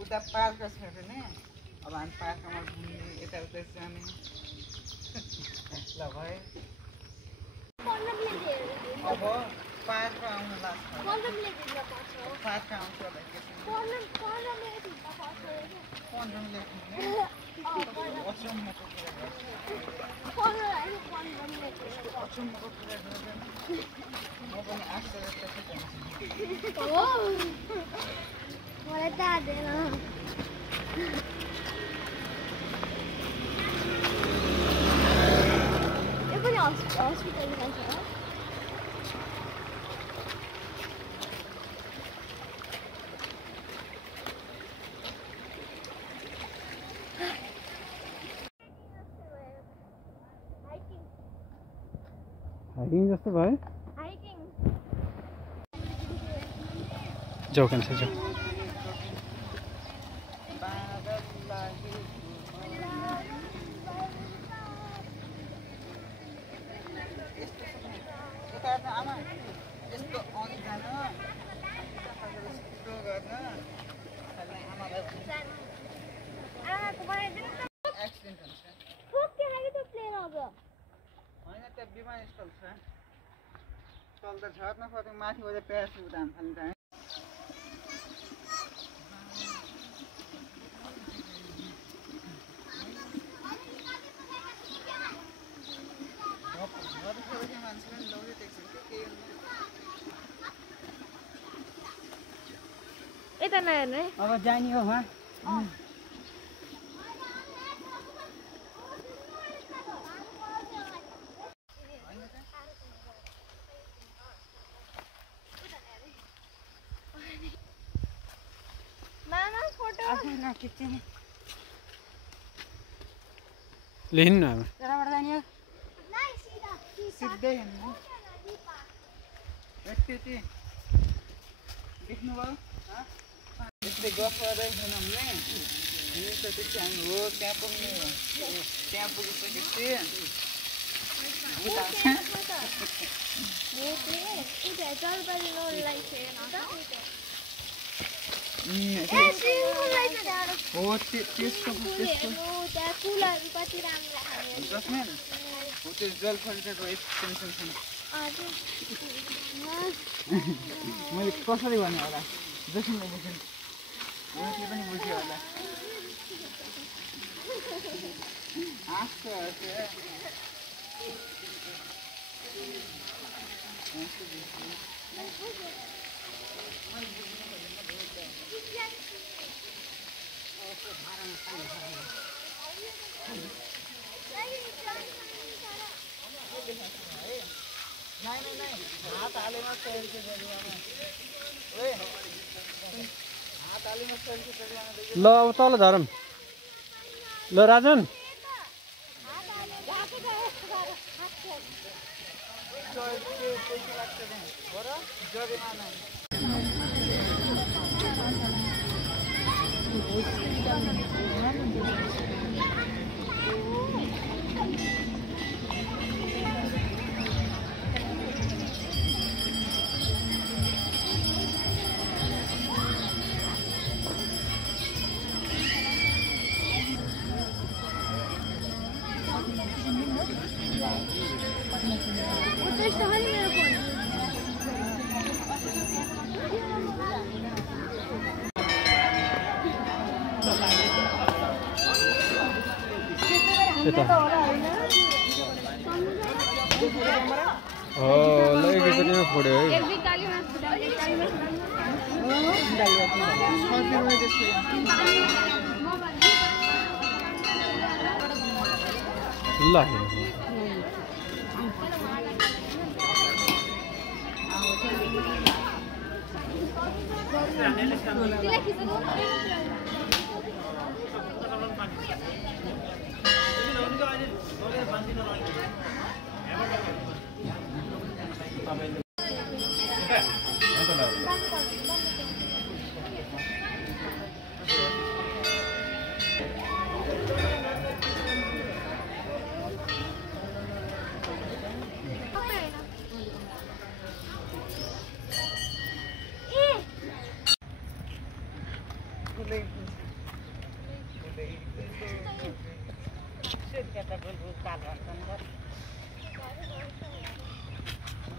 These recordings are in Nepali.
उता पार्क छ भने अब हामी पार्कमा घुम्ने यताउता जाने ल भयो अब पार्क आउन लाग्छ पार्क आउँछ होला मलाई तार्दैन यो पनि हस्पिटल जान्छ हाइकिङ जस्तो भयो जाऊ कैसे जाऊ विमानस्थल छ चल्दा झर्न पर्ने माथिबाट प्यारासुट उडान फाल्ने यता नहेर्नु है अब जाने हो वहाँ लेख्नु न सिधै हिँड्नु यति देख्नुभयो यस्तै गफ गर्दै हामीले हिँडिसकेपछि हामी हो त्यहाँ पुग्ने हो त्यहाँ पुगिसकेपछि हो त्यसको जसमेन हो त्यो जलफरीको एक्सटेन्सन छैन मैले कसरी भने होला जसले बुझ्नु उसले पनि बुझ्यो होला हाँस्छ हात हालेमा सेल्फी ल अब तल झरौँ ल राजन ल एकैचोटिमा फोड्यो है ल त बुलबुल काल भन्छन् नि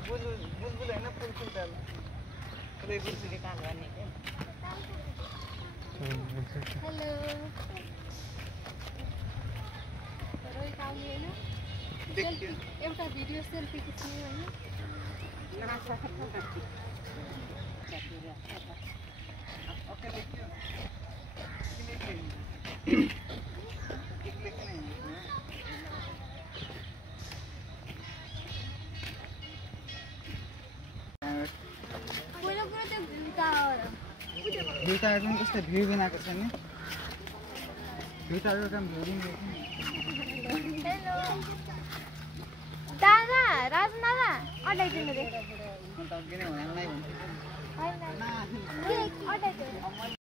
बुलबुल होइन फुलफुल काल पुरै बुलबुले काल भन्ने के हेलो रोइ काम हैन देखियो एउटा भिडियो सेल्फी खिच्नु हैन ओके देखियो पुरो पुरो त्यो भ्यू टावर भ्यू टावर पनि कस्तो भ्यू बनाएको छ नि भ्यू टावर काम भ्यू पनि हेलो दादा राजु दादा अडाइदिनु रे म त अघि नै हुनालाई भन्छु हैन अडाइदिनु